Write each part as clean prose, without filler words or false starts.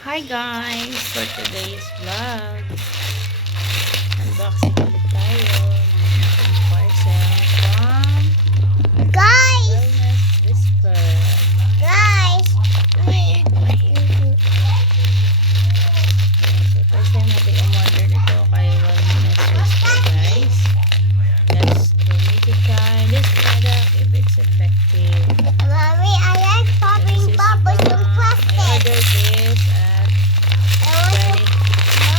Hi guys! For today's vlog, unboxing ulit tayo ng ating parcel from Guys! Wellness Whisper. Guys! So first time natin umorder nito kay Wellness Whisper guys. Let's go make it try this product if it's effective. Mommy, I like popping bubbles in I plastic. ordered this at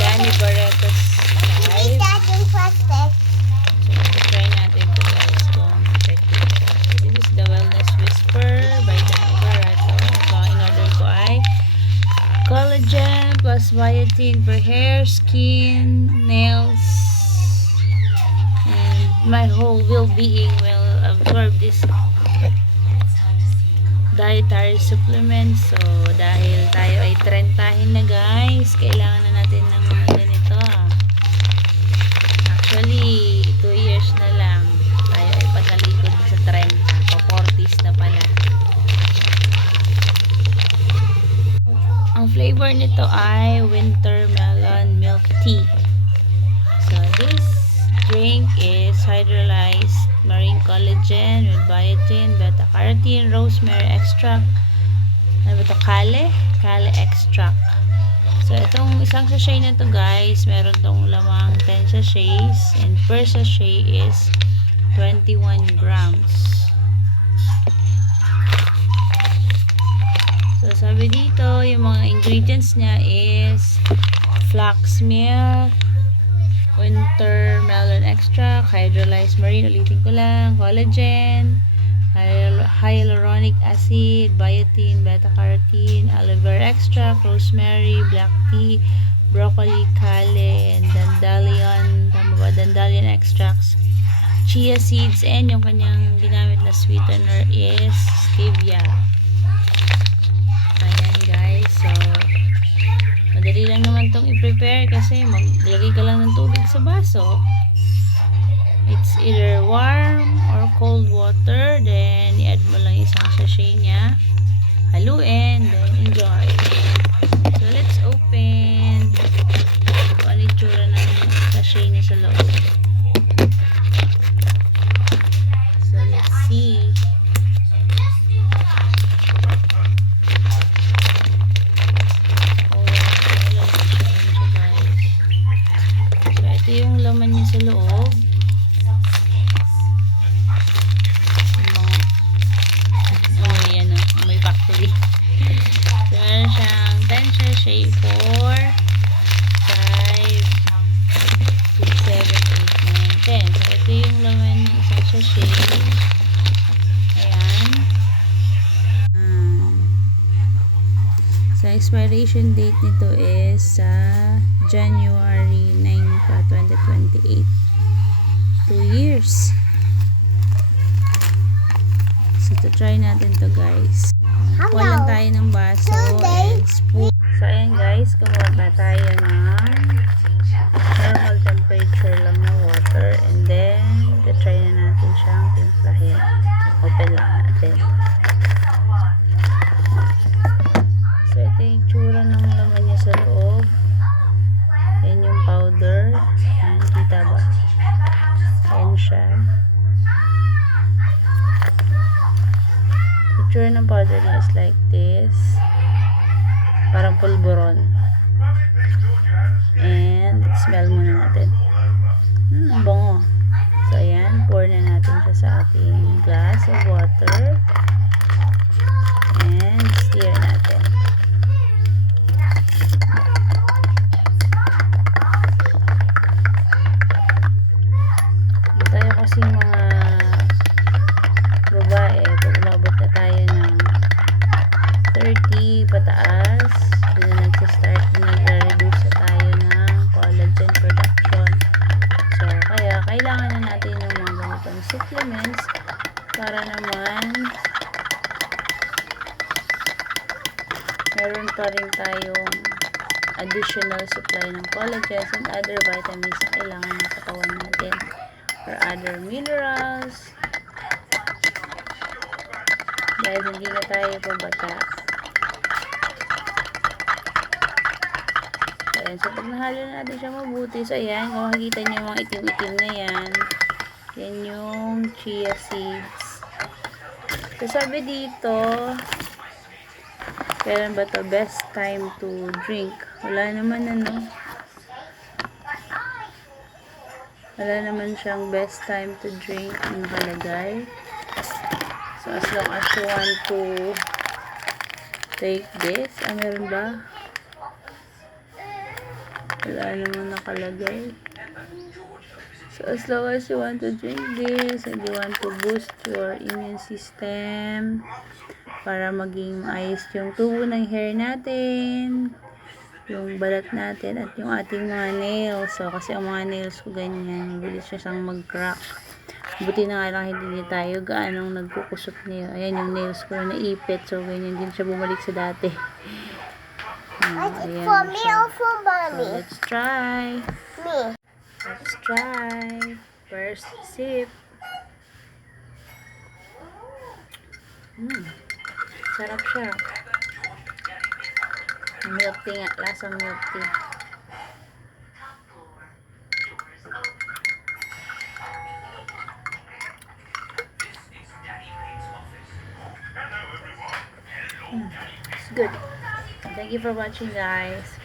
Danny Barretos Give me Live. that in plastic. So, try natin ito guys kung effective siya. So, this is the Wellness Whisper by Danny Barreto. So, ang in-order ko ay collagen plus biotin for hair, skin, nails, and my whole well-being will absorb this dietary supplement. So, dahil tayo ay trentahin na guys, kailangan na natin ng mga ganito. Actually, 2 years na lang tayo ay patalikod sa 30, o 40s na pala. Ang flavor nito ay winter melon milk tea. So, this drink is hydrolyzed marine collagen with biotin, beta-carotene, rosemary extract. Ano ba ito? Kale extract. So, itong isang sachet na to guys, meron tong lamang 10 sachets and per sachet is 21 grams. So, sabi dito, yung mga ingredients niya is flax milk, winter melon extract, hydrolyzed marine, ulitin ko lang, collagen, hyaluronic acid, biotin, beta-carotene, aloe vera extract, rosemary, black tea, broccoli, kale, and dandelion, tama ba? Dandelion extracts, chia seeds, and yung kanyang ginamit na sweetener is stevia. Ayan guys, so madali lang naman tong i-prepare kasi maglagay ka lang ng tubig sa baso. It's either warm or cold water, then i-add mo lang isang sachet niya, haluin, then enjoy. So let's open. Kung ano yung tsura ng sachet niya sa loob. So let's see. Yung laman niya sa loob, may factory. So, meron siyang 10 sachet for 5, 6, 7, 8, 9, 10. So, ito yung laman ng isang sachet. Ayan. So, expiration date nito is sa January 9 pa, 2028. 2 years. So, to try natin to guys. Kuha lang tayo ng baso and spoon. So, ayan guys, kumuha na tayo ng normal temperature lang na water. And then, try na natin siyang timplahin. Open lang natin. So, ito yung tsura ng laman niya sa loob. Ayan yung powder. Ayan, kita ba? Ayan siya. The tsura ng powder niya is like this. Parang pulburon. And, smell muna natin. Bango. So, ayan. Pour na natin siya sa ating glass of water. And, stir natin. Tayo kasi mga babae, pag umabot na tayo ng 30 pataas, doon na nagsistart, nagre-reduce na tayo ng collagen production. So, kaya kailangan na natin yung mga ganitong supplements para naman meron pa rin tayong additional supply ng collagen and other vitamins na kailangan ng katawan natin, or other minerals, dahil hindi na tayo pabata. natin. So, pag nahalo na natin siya mabuti, so ayan, kung makikita niyo yung mga itim-itim na yan, yan yung chia seeds. So, sabi dito, kailan ba to best time to drink? Wala naman wala naman siyang best time to drink ang nakalagay. So, as long as you want to take this, meron ba? Wala naman nakalagay. So, as long as you want to drink this and you want to boost your immune system para maging maayos yung tubo ng hair natin, yung balat natin, at yung ating mga nails. So, kasi ang mga nails ko ganyan, bilis siya siyang mag-crack. Buti na nga lang hindi tayo gaanong nagkukusot nail. Ayan yung nails ko na naipit. So, ganyan din siya bumalik sa dati. Is it Ayan for me siya. or for So, mommy? let's try. Me. Let's try. First sip. Sarap siya. Milk tea nga. Lasang milk tea. It's good. Thank you for watching, guys.